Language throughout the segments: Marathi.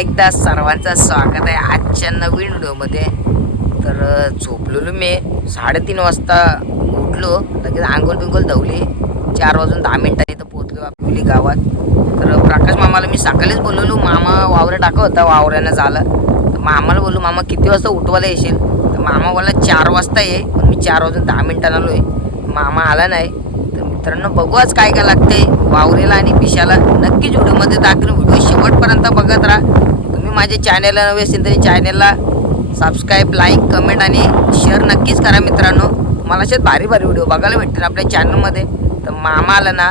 एकदा सर्वांचं स्वागत आहे आजच्या नवीन व्हिडिओमध्ये. तर झोपलेलो मी 3:30 वाजता उठलो, लगेच आंघोळ बिंगोल धवली. 4 वाजून 10 मिनिटांनी तर पोहोचलो आपली गावात. तर प्रकाश मामाला मी सकाळीच बोलवलो, मामा वावरे टाका होता, वावऱ्यानं झालं. तर मामाला बोललो मामा किती वाजता उठवायला येशील. तर मामा बोलला 4 वाजता ये, पण मी 4 वाजून 10 मिनिटांना आलो आहे. मामा आला नाही. तर मित्रांनो बघू आज काय काय लागते वावरेला आणि पिशाला. नक्कीच व्हिडिओमध्ये दाखवून व्हिडिओ शेवटपर्यंत बघत राहा. तुम्ही माझ्या चॅनलला नवे असेल तरी चॅनलला सबस्क्राईब, लाईक, कमेंट आणि शेअर नक्कीच करा मित्रांनो. मला असेच भारी भारी व्हिडिओ बघायला भेटतील आपल्या चॅनलमध्ये. तर मामा आला ना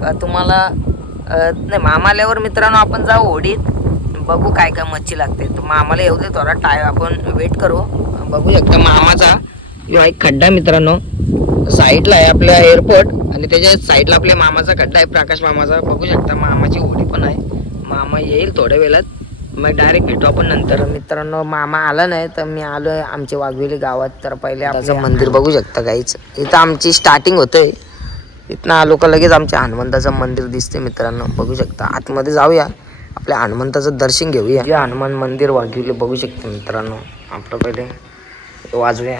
का तुम्हाला नाही, मामा आल्यावर मित्रांनो आपण जाऊ होडीत, बघू काय काय मच्छी लागते. तर मामाला येऊ दे थोडा टाईम, आपण वेट करू. बघू शकता मामाचा एक खड्डा मित्रांनो साईडला आहे आपल्या एअरपोर्ट, आणि त्याच्या साईडला आपल्या मामाचा खड्डा आहे, प्रकाश मामाचा. बघू शकता मामाची होडी पण आहे. मामा येईल थोड्या वेळात, मग डायरेक्ट भेटू आपण नंतर. मित्रांनो मामा आला नाही तर मी आलो आहे आमच्या वाघवेली गावात. तर पहिले आपलं मंदिर बघू शकता गाईच, इथं आमची स्टार्टिंग होतंय. इथनं आलो का लगेच आमच्या हनुमंताचं मंदिर दिसते मित्रांनो. बघू शकता आतमध्ये जाऊया, आपल्या हनुमंताचं दर्शन घेऊया. जे हनुमान मंदिर वाघवेली बघू शकता मित्रांनो. आपलं पहिले वाजूया.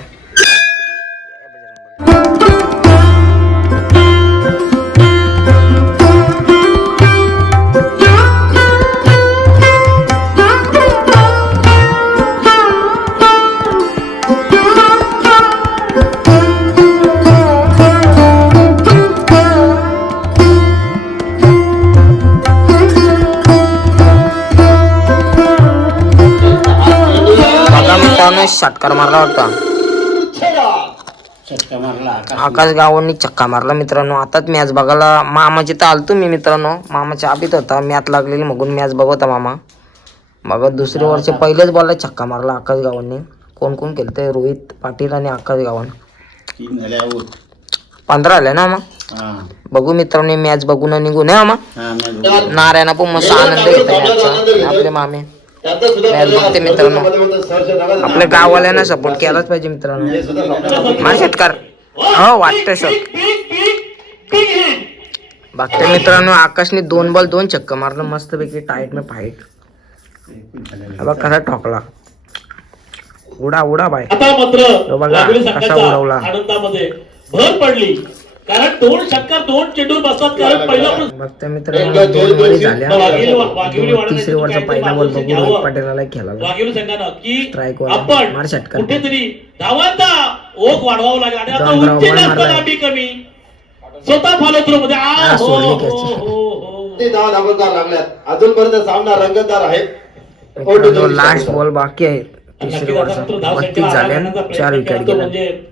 षटकार मारला होता, आकाश गावांनी चक्का मारला मित्रांनो. आताच मॅच बघायला मामाची तर आलतो मी मित्रांनो. मामा चहा पित होता, मॅच लागलेली मगून मॅच बघवता मामा. मग दुसरे वर्ष पहिलेच बॉलला चक्का मारला आकाश गावांनी. कोण कोण खेळतंय, रोहित पाटील आणि आकाश गावान. 15 आले ना मग. बघू मित्रांनो मॅच बघून निघून आहे मामा. नारायणा पण मस्त आनंद घेतला आपले मामे. बघते मित्रांनो, आपल्या गाववाल्यांना सपोर्ट केलाच पाहिजे मित्रांनो. मार षटकार हो वाटतं शॉट. बघते मित्रांनो आकाशने 2 बॉल 2 छक्का मारलं मस्तपैकी टाईट में फाईट. बघ कसा ठोकला, उडा उडा बाय. बघा कसा उडवला. भर पडली कारण 2 षटकार 2 चेंडूर बसतात. कारण पहिला बघते मित्रांनो 2 बॉल झाल्या. तिसरी वरचा पहिला बॉल बघून रोहित पाटीलला खेळाला वाघेरी संघानं की स्ट्राईक आपण मार षटकार. कुठेतरी धावांचा ओघ वाढवावा लागला आणि आता उंची जास्त लांबी कमी स्वतः फॉलो थ्रू मध्ये ते धावा धावणार लागल्यात. अजूनपर्यंत सामना रंगतदार आहे. लास्ट बॉल बाकी आहे तिसरी वरचा. 32 झाले, 4 विकेट गेले.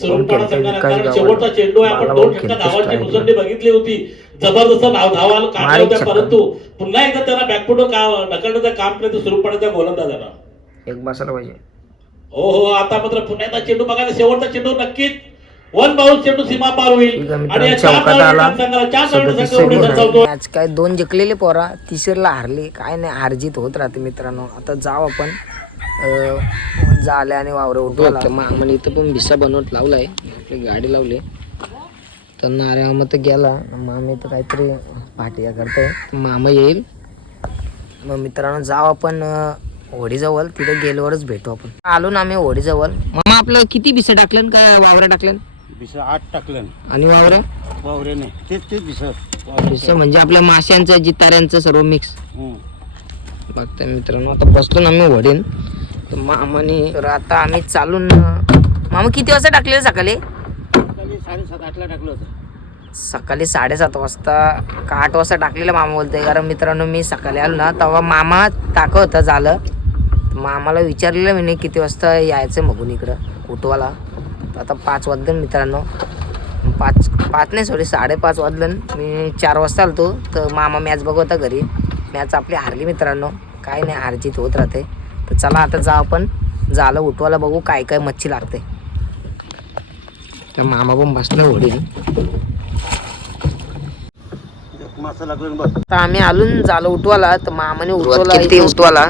शेवटचा चेंडू आहे. आपण 2 षटकार धावांची मुसंडी बघितली होती, जबरदस्त धावा काढल्या होत्या, परंतु पुन्हा एकदा त्यांना बॅकफुट ढकलण्याचं काम केलं सुरू पडायचा गोलंदाजांना एक बसायला पाहिजे. हो हो, आता मात्र पुन्हा एकदा चेंडू बघायचा. शेवटचा चेंडू नक्कीच 1 बाउन्स चेंडू सीमा पार होईल आणि मॅच काय 2 जिंकलेले पोरा, तिसरीला हारली. काय नाही, हारजीत होत राहते मित्रांनो. आता जाऊ आपण झाले आणि वावरे उठवला. मामा इथं पण भिसा बनवत लावलाय, आपली गाडी लावली. तर नारे मामा तर गेला, मामा इथं काहीतरी पाठिया करताय. मामा येईल मग मित्रांनो जाऊ आपण होडीजवळ. तिथे गेल्यावरच भेटू आपण. आलो ना आम्ही होडीजवळ. मामा आपलं किती भिसा टाकलं काय वावरा टाकलं? भिसा 8 टाकलं. आणि वावरा वावरे नाही, तेच भिसा. भिसा म्हणजे आपल्या माशांचं जिताऱ्यांचं सर्व मिक्स. बघताय मित्रांनो आता बसलो ना आम्ही होडीन. तर मामाने तर आता आम्ही चालून. मामा किती वाजता टाकले सकाळी? 7:30-8ला टाकलं होतं. सकाळी 7:30 वाजता का 8 वाजता टाकलेलं मामा बोलतोय. कारण मित्रांनो मी सकाळी आलो ना तेव्हा मामा टाकत होता झालं. मामाला विचारलेलं मी किती वाजता यायचं मगून इकडं उठवाला. तर आता 5 वाजलं मित्रांनो. 5 नाही सॉरी 5:30 वाजलं. मी 4 वाजता आलतो. तर मामा मॅच बघत होता घरी. मॅच आपली हारली मित्रांनो. काय नाही हारजीत होत राहते. तर चला आता जा आपण झालं उठवायला बघू काय काय मच्छी लागते. तर मामा पण बसला होडी. मासा लागलं बस. तर आम्ही आलून झालं उठवाला. तर मामाने उठवाला.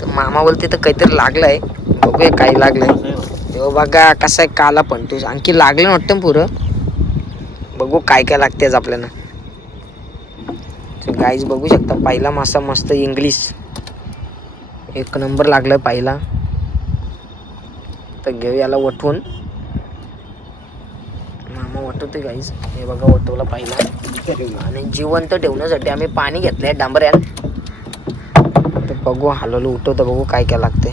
तर मामा बोलते तर काहीतरी लागलंय. बघूया काय लागलंय. तेव्हा बघा कसा आहे काला पंटूस. आणखी लागलं वाटतं पुरं. बघू काय काय लागतेच आपल्याला. गाईज बघू शकता पहिला मासा मस्त इंग्लिश 1 नंबर लागलाय पहिला. तर घेऊ याला वठवून. मामा वटवते गाईज. हे बघा वटवला पहिला. आणि जिवंत ठेवण्यासाठी आम्ही पाणी घेतलंय डांबऱ्यान. तर बघू हलवलं उठवतं बघू काय काय लागते.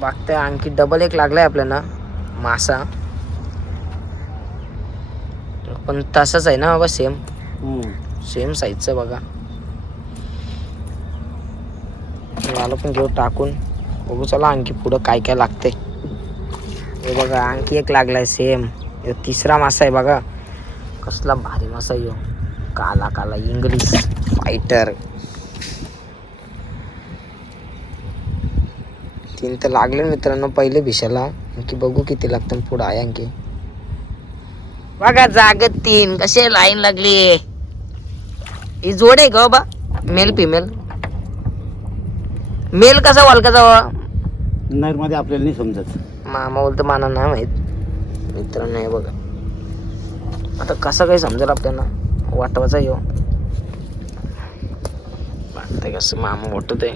बघताय आणखी डबल एक लागलाय आपल्याला मासा. पण तसंच आहे ना बाबा सेम साईजचं बघा. मला पण घेऊ टाकून बघू. चला आणखी पुढं काय काय लागते. हे बघा आणखी एक लागलाय सेम. तिसरा मासा आहे बघा. कसला भारी मासा यो. काला इंग्लिश फायटर. 3 तर लागले मित्रांनो पहिले भिशाला. आणखी बघू किती लागतं पुढं आहे आणखी. बघा जागत 3 कसे लाईन लागली. ही जोड आहे का बा मेल फिमेल. मेल कसा वालका जावा नरमध्ये आपल्याला नाही समजत. मामा बोलतो माना नाही माहीत मित्रांनो. हे बघा आता कसं काही समजेल आपल्याला. वाटवाचा येऊ वाटतंय कसं मामा वाटतोय.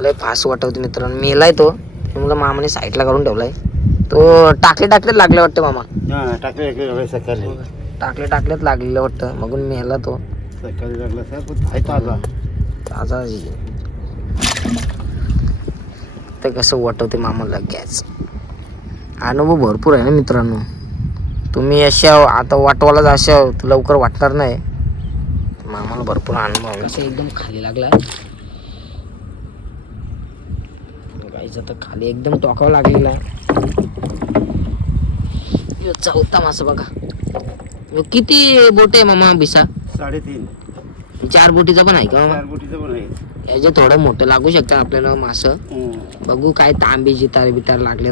लय फास्ट वाटवते मित्रांनो. मेलाय तो. मला मामाने साईडला काढून ठेवलाय. तो टाकले लागले वाटतं मामा. टाकलेत लागलेलं वाटतं. मगून मेला तो. सकाळी लागला सर ताजा तर कसं वाटवते मामाला गॅस. अनुभव भरपूर आहे ना मित्रांनो. तुम्ही अशा आता वाटवाला अशा लवकर वाटणार नाही. मामाला भरपूर अनुभव. कसं एकदम खाली लागला गाईचं. तर खाली एकदम टोकावं लागलेला आहे. चौथा मासा बघा. किती बोट आहे मामा बिसा. 3.5 4 बोटीचा पण आहे का मामा. 4 बोटीचं पण आहे. याचे थोडं मोठं लागू शकतं आपल्याला मास. बघू काय तांबे जितार बितार लागले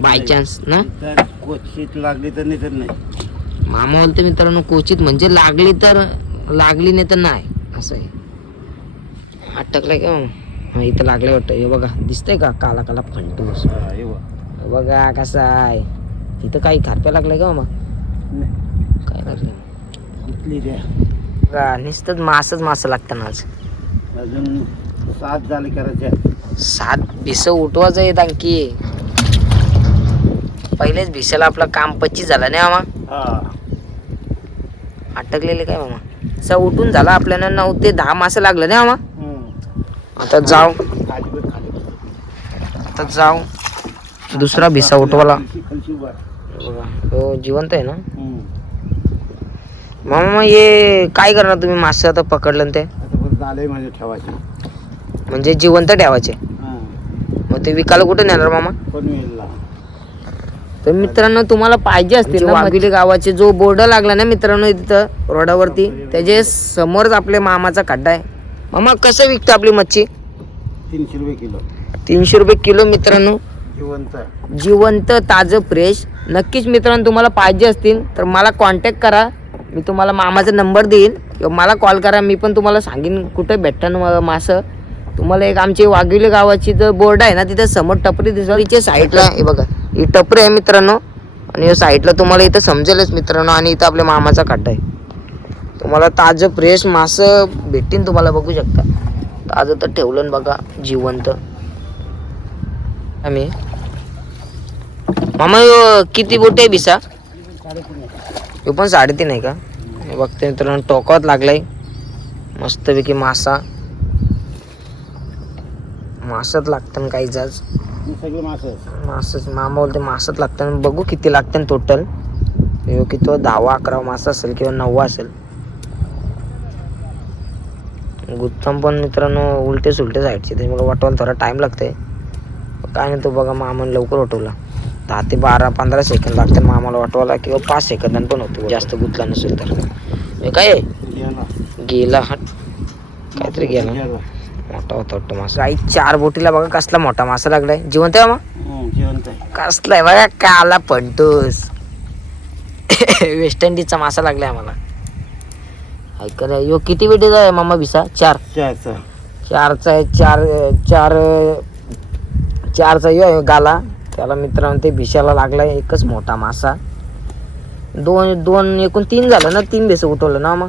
बाय चान्स ना. तर कोचित लागली तर नाही तर नाही. मामा बोलते मित्रांनो कोचित म्हणजे लागली तर लागली नाही तर नाही असं आहे. अटकलाय का हा इथं लागलंय वाटतं. हे बघा दिसतंय का काला फंटूस. बघा कसा आहे. तिथं काही खारप्या लागलाय का मामा. काय लागलं नुसतंच मासच लागतं आज. अजून 7 झाले करायचे. 7 भिस उठवायचं आहेत आणखी. पहिलेच भिसाला आपलं काम 25 झालं नाही मामा. अटकलेले काय मामा. स उठून झाला आपल्याला 9 ते 10 मासं लागलं नाही मामा. आता जाऊ दुसरा भिसा उठवाला. हो जिवंत आहे ना मामा. हे काय करणार तुम्ही मासे आता पकडलं ते. म्हणजे ठेवायचे म्हणजे जिवंत ठेवायचे. मग ते विकायला कुठे नेणार मामा. तर मित्रांनो तुम्हाला पाहिजे असतील ना वाघिली गावाचे जो बोर्ड लागला ना मित्रांनो तिथं रोडावरती त्याच्या समोरच आपल्या मामाचा खड्डा आहे. मामा कसं विकतो आपली मच्छी. 300 रुपये किलो. 300 रुपये किलो मित्रांनो. जिवंत ताजं फ्रेश. नक्कीच मित्रांनो तुम्हाला पाहिजे असतील तर मला कॉन्टॅक्ट करा. मी तुम्हाला मामाचा नंबर देईन किंवा मला कॉल करा. मी पण तुम्हाला सांगेन कुठे भेटन मासं. तुम्हाला एक आमची वाघिली गावाची जो बोर्ड आहे ना तिथे समोर टपरी दिसणार. तिच्या साईडला हे बघा ही टपरी आहे मित्रांनो. आणि साईडला तुम्हाला इथं समजेलच मित्रांनो. आणि इथं आपल्या मामाचा खड्डा आहे. तुम्हाला ताजं फ्रेश मासं भेटतील. तुम्हाला बघू शकता ताजं तर ठेवलं बघा जिवंत. आम्ही मामा किती बोट आहे भिसा. हे पण 3.5 आहे का. हे बघते मित्रांनो टोकावत लागलाय मस्तपैकी मासाच लागतं काही जाज. हे सगळे मासे मासच मामा बोलते मासच लागतं. बघू किती लागतं टोटल. किती 10-11 मासा असेल किंवा 9 असेल. गुत्तम पण मित्रांनो उलटे सुलटे साईडचे ते मला वाटवायला थोडा टाइम लागतंय. काय नाही तो बघा मामाने लवकर वाटवला. 10 ते 12-15 सेकंद लागतात मामाला वाटवायला किंवा 5 सेकंदांनी पण होतो जास्त गुतला नसेल तर. हे काय गेला हा काहीतरी गेला मोठा होता वाटतं मासा. काही 4 बोटीला बघा कसला मोठा मासा लागलाय. जिवंत आहे मामा जिवंत आहे. कसलाय बघा काला पंटूस. वेस्ट इंडिजचा मासा लागलाय आम्हाला. ऐका यो किती वेटीचा आहे मामा भिसा? 4 4चा आहे. 4चा यो गाला त्याला मित्रांनो ते भिशाला लागलाय एकच मोठा मासा. दोन एकूण 3 झालं ना. 3 भिस उठवलं ना मग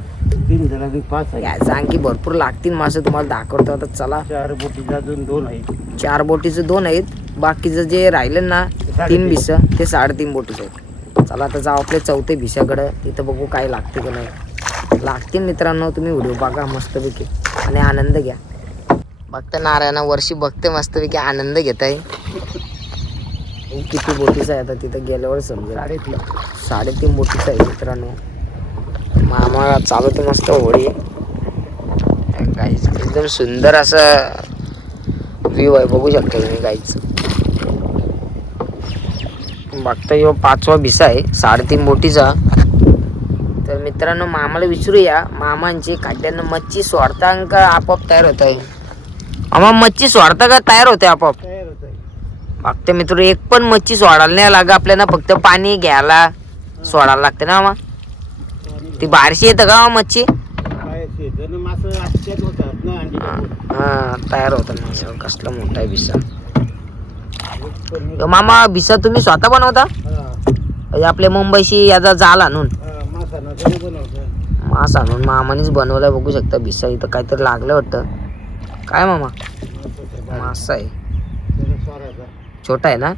3 झाला 5 आहे. याचा आणखी भरपूर लागतील मासे तुम्हाला दाखवतो आता. चला 4 बोटीचा अजून 2 आहेत. 4 बोटीचं 2 आहेत. बाकीचं जे राहिलं ना 3 भिस ते 3.5 बोटीचं आहेत. चला आता जाऊ आपल्या 4थ्या भिशाकडं. तिथं बघू काय लागते का नाही. लागतील मित्रांनो. तुम्ही व्हिडिओ बघा मस्तपैकी आणि आनंद घ्या. बघता नारायणा वर्षी बघते मस्तपैकी आनंद घेत आहे. किती बोटीचा आहे आता तिथं गेल्यावर समजेल. 3.5 बोटीचा आहे मित्रांनो. मामा चालवते मस्त होळी. गाईच एकदम सुंदर असं व्ह्यू आहे बघू शकता तुम्ही गाईच. बघता यो 5वा भिसा आहे 3.5 बोटीचा. तर मित्रांनो मामाला विचारूया मामांची खड्ड्यानं मच्छी सोडता का आपोआप तयार होत आहे. मामा मच्छी सोडता का तयार होते आपोआप? फक्त मित्र एक पण मच्छी सोडायला नाही लागा आपल्याला. फक्त पाणी घ्यायला सोडायला लागते ना मामा. ती बारशी येतं का मच्छी? हा तयार होतं मासा. कसला मोठा आहे भिसा. मामा भिसा तुम्ही स्वतः बनवता? आपल्या मुंबईशी याचा जाल आणून मासा आणून मामानेच बनवलाय बघू शकता भिसा. इथं काहीतरी लागलं वाटतं. काय मामा? मासा आहे. छोटा आहे ना.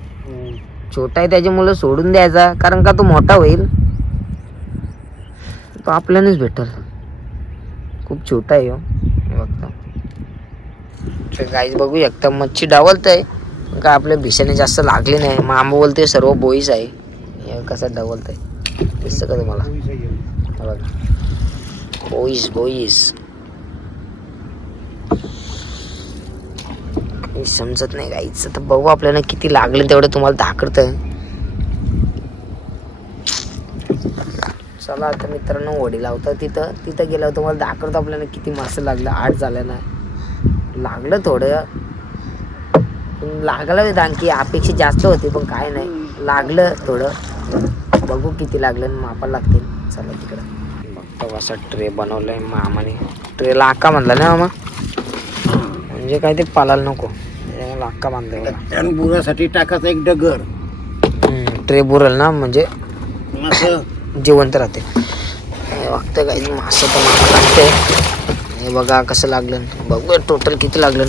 छोटा आहे त्याच्यामुळे सोडून द्यायचा कारण का तो मोठा होईल तो आपल्यालाच भेटल. खूप छोटा आहे बघता. गाईज बघू शकता मच्छी डवलतंय का आपल्या भिशाने जास्त लागली नाही. मामा बोलते सर्व बोईस आहे. कसं डवलतंय दिसतं का तुम्हाला? बघा बोईस बोईस. समजत नाही गाईचं. तर बघू आपल्याला किती लागले तेवढं तुम्हाला दाखवतंय. चला आता मित्रांनो होडी लावतं तिथं गेल्यावर तुम्हाला दाखवतो आपल्याला किती मासे लागलं. 8 झालं नाही लागलं थोडं. लागलं आणखी अपेक्षा जास्त होती पण काय नाही लागलं थोडं. बघू किती लागलं मापाला लागतील. चला तिकडं बघतो असा ट्रे बनवलाय मामाने. ट्रेला आका म्हणला ना मामा म्हणजे काय ते पालायला नको. लाक्का बांधला बुरासाठी टाकायचा एक डगर. ट्रे बुरल ना म्हणजे मासं जिवंत राहते. बघतं काही मासं तर मामा लागते. हे बघा कसं लागलं. बघूया टोटल किती लागलं.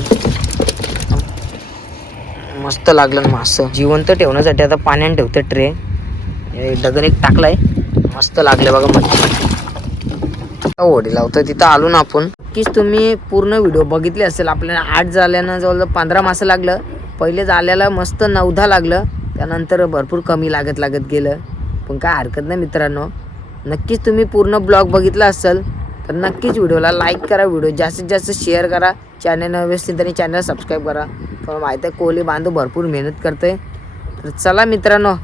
मस्त लागलं मासं. जिवंत ठेवण्यासाठी आता पाण्याने ठेवते ट्रे. डगर एक टाकलाय मस्त लागले बघा. मस्त होडी लावतो तिथं आलो ना आपण. नक्कीच तुम्ही पूर्ण व्हिडिओ बघितले असेल. आपल्याला 8 झाल्यानं जवळजवळ 15 मासं लागलं. पहिले झाल्याला मस्त 9-10 लागलं. त्यानंतर भरपूर कमी लागत गेलं. पण काय हरकत नाही मित्रांनो. नक्कीच तुम्ही पूर्ण ब्लॉग बघितला असेल तर नक्कीच व्हिडिओला लाईक करा. व्हिडिओ जास्तीत जास्त शेअर करा. चॅनल व्यवस्थित आणि चॅनल सबस्क्राईब करा. तुम्हाला माहिती आहे कोहली बांधव भरपूर मेहनत करते. तर चला मित्रांनो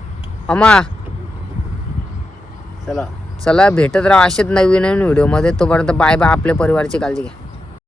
मामा चला भेटत राहा असेच नवीन व्हिडिओमध्ये. तोपर्यंत बाय बाय. आपल्या परिवाराची काळजी घ्या.